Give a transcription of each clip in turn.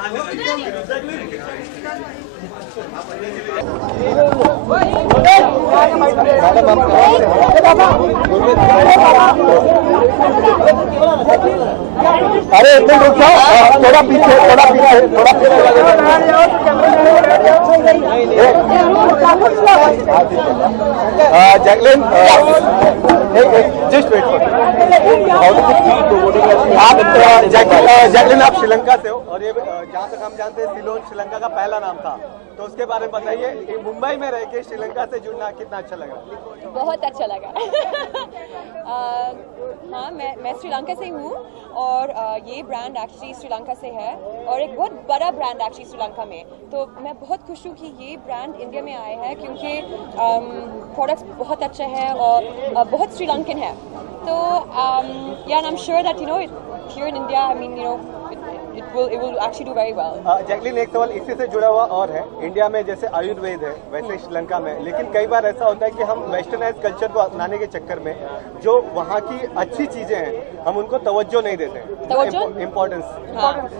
अरे एक मिनट रुक जाओ, थोड़ा पीछे जैकलिन, जस्ट वेट। जैकलिन आप श्रीलंका से हो और ये जहाँ तक हम जानते हैं सिलोन श्रीलंका का पहला नाम था, तो उसके बारे में बताइए कि मुंबई में रह के श्रीलंका से जुड़ना कितना अच्छा लगा? बहुत अच्छा लगा। हाँ, मैं श्रीलंका से हूँ और ये ब्रांड एक्चुअली श्रीलंका से है और एक बहुत बड़ा ब्रांड एक्चुअली श्रीलंका में, तो मैं बहुत खुश हूँ कि ये ब्रांड इंडिया में आए हैं क्योंकि प्रोडक्ट्स बहुत अच्छे हैं और बहुत श्रीलंकन है। तो yeah, and I'm sure that here in India, I mean it will actually do very well. Jacqueline, एक सवाल इसी से जुड़ा हुआ और है, इंडिया में जैसे आयुर्वेद है वैसे श्रीलंका में, लेकिन कई बार ऐसा होता है कि हम वेस्टर्नाइज कल्चर को अपनाने के चक्कर में जो वहाँ की अच्छी चीजें हैं हम उनको तवज्जो नहीं देते, इम्पोर्टेंस।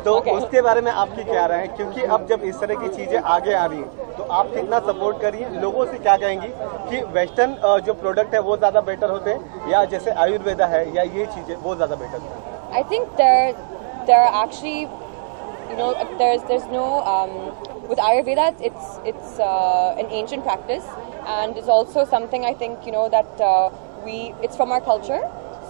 तो उसके बारे में आपकी क्या राय है? क्योंकि अब जब इस तरह की चीजें आगे आ रही हैं तो आप कितना सपोर्ट करिए, लोगों से क्या कहेंगी कि वेस्टर्न जो प्रोडक्ट है वो ज्यादा बेटर होते हैं या जैसे आयुर्वेदा है या ये चीजें वो ज्यादा बेटर है? I think there are actually, there's no with Ayurveda it's an ancient practice, and it's also something I think that it's from our culture.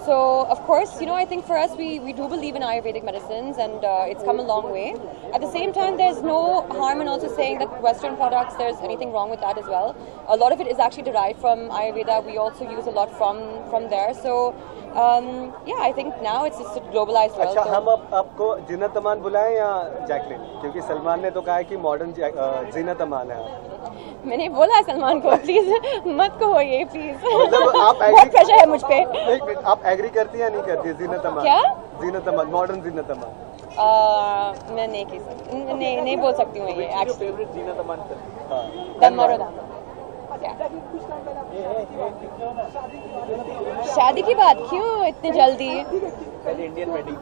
So of course I think for us we do believe in Ayurvedic medicines, and it's come a long way. At the same time, there's no harm in also saying that Western products, there's anything wrong with that as well. A lot of it is actually derived from Ayurveda. We also use a lot from there. So yeah, I think now it's just a globalized world. अच्छा, हम आपको जीनत अमान बुलाएं या Jacqueline? क्योंकि सलमान ने तो कहा है कि मॉडर्न जीनत अमान है। मैंने बोला सलमान को प्लीज मत कहो ये, प्लीज। मतलब आप बहुत प्रेशर है मुझ पे। आप एग्री करती है या नहीं करती? जीनत अमान, क्या जीनत अमान, मॉडर्न जीनत अमान? मैं नहीं बोल सकती हूँ ये एक्चुअली। जीनत अमान शादी की बात क्यों इतनी जल्दी? पहले इंडियन वेडिंग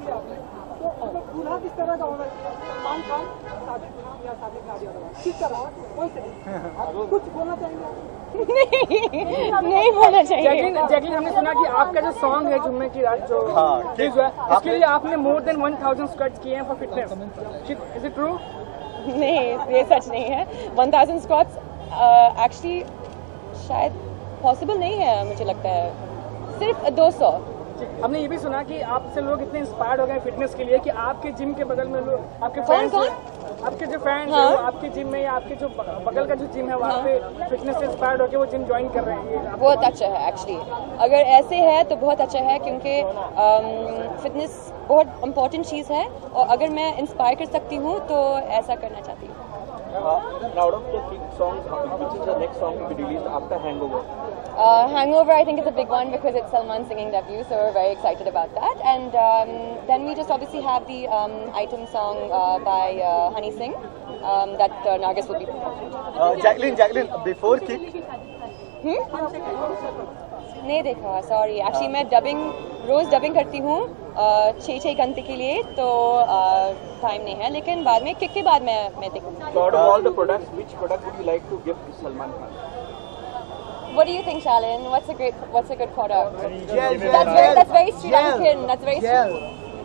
नहीं बोलना चाहिए। जैकलिन, हमने सुना कि आपका जो सॉन्ग है जुम्मे की रात जो रिलीज हुआ है उसके लिए आपने मोर देन 1000 स्क्वाट्स किए हैं for fitness, is it true? नहीं, ये सच नहीं है। 1000 स्क्वाट्स एक्चुअली शायद पॉसिबल नहीं है, मुझे लगता है सिर्फ 200। हमने ये भी सुना कि आपसे लोग इतने इंस्पायर्ड हो गए फिटनेस के लिए कि आपके जिम के बगल में लोग, आपके फैंस, आपके जो फैंस हैं वो आपके जिम में या आपके जो बगल का जो जिम है वहाँ पे फिटनेस से इंस्पायर्ड होकर वो जिम ज्वाइन कर रहे हैं। बहुत अच्छा है एक्चुअली, अगर ऐसे है तो बहुत अच्छा है क्योंकि फिटनेस बहुत इम्पोर्टेंट चीज़ है और अगर मैं इंस्पायर कर सकती हूँ तो ऐसा करना चाहती हूँ। Out of the big songs, which is the next song to be released after Hangover? Hangover, I think, is a big one because it's Salman's singing debut, so we're very excited about that. And then we just obviously have the item song by Honey Singh that Nargis will be performing. Jacqueline, before Kick. नहीं देखा, sorry. Actually मैं रोज dubbing करती हूँ 6 घंटे के लिए, तो time नहीं है, लेकिन बाद में किक के बाद मैं देखूँगी। So out of all the products, which product would you like to give to Salman Khan? What do you think, Shalin? What's a good product? That's very Sri Lankan. That's very gel.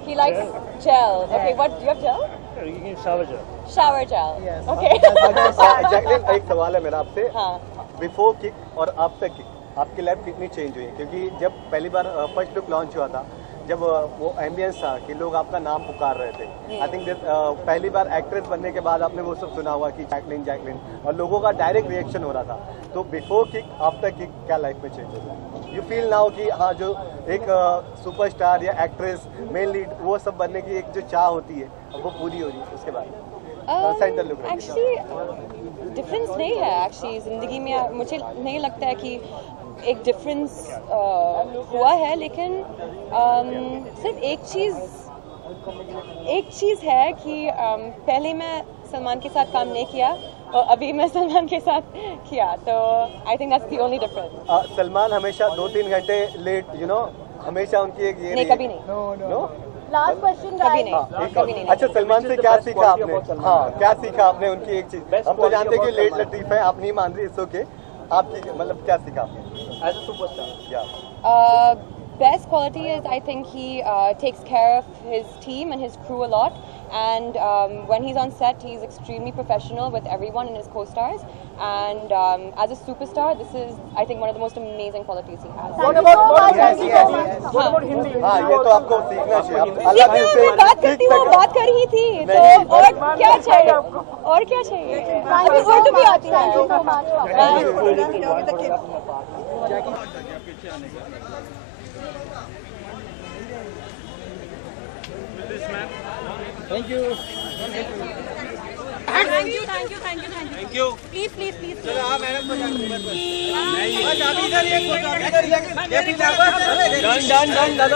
He likes gel. Okay, what do you have gel? You can shower gel. Shower gel. Yes. Okay. Jacqueline, एक सवाल है मेरा आपसे। हाँ। Before kick और after kick आपकी life कितनी change हुई? क्योंकि जब पहली बार फर्स्ट लुक लॉन्च हुआ था, जब वो एम्बियंस था कि लोग आपका नाम पुकार रहे थे, आई थिंक पहली बार एक्ट्रेस बनने के बाद आपने वो सब सुना हुआ कि जैकलिन और लोगों का डायरेक्ट रिएक्शन हो रहा था, तो बिफोर किक आफ्टर किक क्या लाइफ में चेंज होता है? यू फील नाउ कि हाँ, जो एक सुपरस्टार या एक्ट्रेस मेन लीड वो सब बनने की एक जो चाह होती है वो पूरी हो रही है उसके बाद सेंटर लुक? एक्चुअली डिफरेंस नहीं है एक्चुअली ज़िंदगी में, मुझे नहीं लगता है कि एक डिफरेंस हुआ है, लेकिन सिर्फ एक चीज़ है कि पहले मैं सलमान के साथ काम नहीं किया और अभी मैं सलमान के साथ किया, तो I think that's the only difference. Salman हमेशा 2-3 घंटे लेट, हमेशा उनकी एक ये नहीं, कभी नहीं। नो लास्ट क्वेश्चन कभी नहीं, कभी नहीं। अच्छा, सलमान से क्या सीखा आपने? हाँ, क्या सीखा आपने उनकी एक चीज? हम तो जानते हैं कि लेट लतीफ है, आप नहीं मान रही, इसो के आपकी मतलब क्या सीखा आपने as a superstar? Best quality is I think he takes care of his team and his crew a lot, and when he's on set he's extremely professional with everyone and his co-stars, and as a superstar this is I think one of the most amazing qualities he has. What about Hindi? हाँ, ये तो आपको सीखना चाहिए। मैं बात करती हूँ, बात कर ही थी, तो और क्या चाहिए, और क्या चाहिए? अभी उर्दू भी आती है। Thank you. Thank you. Please. चलो आप मैडम को जाकर। नहीं। अभी इधर एक को जाकर। डन।